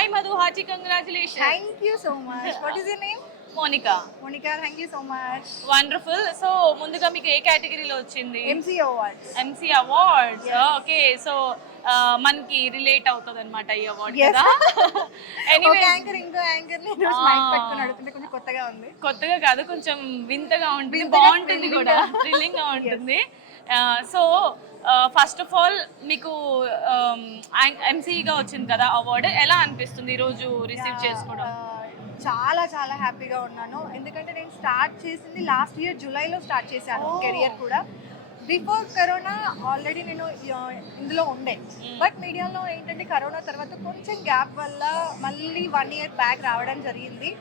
Hi Madhu, hearty congratulations. Thank you so much. What is your name? Monica. Monica, thank you so much. Wonderful. So ముందుగా మీకు ఏ కేటగిరీలో వచ్చింది? MC Awards. MC awards. Yes. Okay, so మనకి relate అవుతుంది అనమాట ఈ award Yes. కదా. ఒక ఎనీవే, యాంకర్ ఇంకో యాంకర్ ని రోజు మైక్ పట్టుకొని అడుగుతుంటే కొంచెం కొత్తగా ఉంది. కొత్తగా కాదు, కొంచెం వింతగా ఉంటుంది, వింతగా, బాగుంటుంది thrilling కూడా, గా. థ్రిల్లింగ్ గా ఉంటుంది. సో ఫస్ట్ ఆఫ్ ఆల్ మీకు ఎంసీగా వచ్చింది కదా అవార్డు, ఎలా అనిపిస్తుంది ఈ రోజు రిసీవ్ చేసుకోవడం? చాలా చాలా హ్యాపీగా ఉన్నాను, ఎందుకంటే నేను స్టార్ట్ చేసింది లాస్ట్ ఇయర్ జూలైలో స్టార్ట్ చేశాను కెరియర్ కూడా. బిఫోర్ కరోనా ఆల్రెడీ నేను ఇందులో ఉండే, బట్ మీడియాలో ఏంటంటే కరోనా తర్వాత కొంచెం గ్యాప్ వల్ల మళ్ళీ 1 ఇయర్ బ్యాక్ రావడం జరిగింది.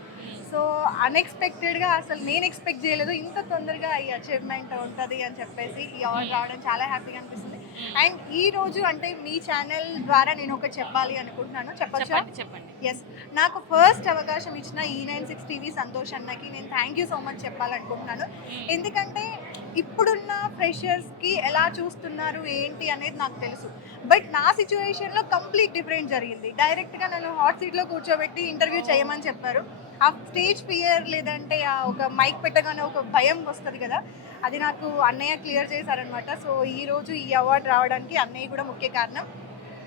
సో అన్ఎక్స్పెక్టెడ్గా అసలు నేను ఎక్స్పెక్ట్ చేయలేదు ఇంత తొందరగా ఈ అచీవ్మెంట్ ఉంటుంది అని చెప్పేసి ఈ అవార్డు రావడం చాలా హ్యాపీగా అనిపిస్తుంది. అండ్ ఈ రోజు అంటే మీ ఛానల్ ద్వారా నేను ఒకటి చెప్పాలి అనుకుంటున్నాను. చెప్పచ్చా? చెప్పండి. ఎస్, నాకు ఫస్ట్ అవకాశం ఇచ్చిన E96 టీవీ సంతోష్ అన్నకి నేను థ్యాంక్ యూ సో మచ్ చెప్పాలనుకుంటున్నాను. ఎందుకంటే ఇప్పుడున్న ఫ్రెషర్స్కి ఎలా చూస్తున్నారు ఏంటి అనేది నాకు తెలుసు, బట్ నా సిచ్యువేషన్లో కంప్లీట్ డిఫరెంట్ జరిగింది. డైరెక్ట్గా నన్ను హాట్ సీట్లో కూర్చోబెట్టి ఇంటర్వ్యూ చేయమని చెప్పారు. ఆ స్టేజ్ ఫియర్ లేదంటే ఆ ఒక మైక్ పెట్టగానే ఒక భయం వస్తుంది కదా, అది నాకు అన్నయ్య క్లియర్ చేశారనమాట. సో ఈరోజు ఈ అవార్డు రావడానికి అన్నయ్య కూడా ముఖ్య కారణం.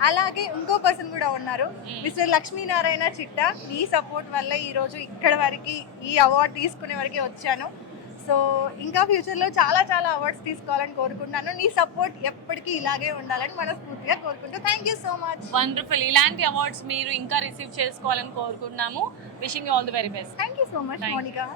అలాగే ఇంకో పర్సన్ కూడా ఉన్నారు, మిస్టర్ లక్ష్మీనారాయణ చిట్టా. ఈ సపోర్ట్ వల్ల ఈరోజు ఇక్కడ వరకు ఈ అవార్డు తీసుకునే వరకు వచ్చాను. సో ఇంకా ఫ్యూచర్లో చాలా చాలా అవార్డ్స్ తీసుకోవాలని కోరుకుంటున్నాను. నీ సపోర్ట్ ఎప్పటికీ ఇలాగే ఉండాలని మనస్ఫూర్తిగా కోరుకుంటూ thank you so much. Wonderful. ఇలాంటి అవార్డ్స్ మీరు ఇంకా రిసీవ్ చేసుకోవాలని కోరుకుంటున్నాము. Wishing you all the very best. Thank you so much Monika.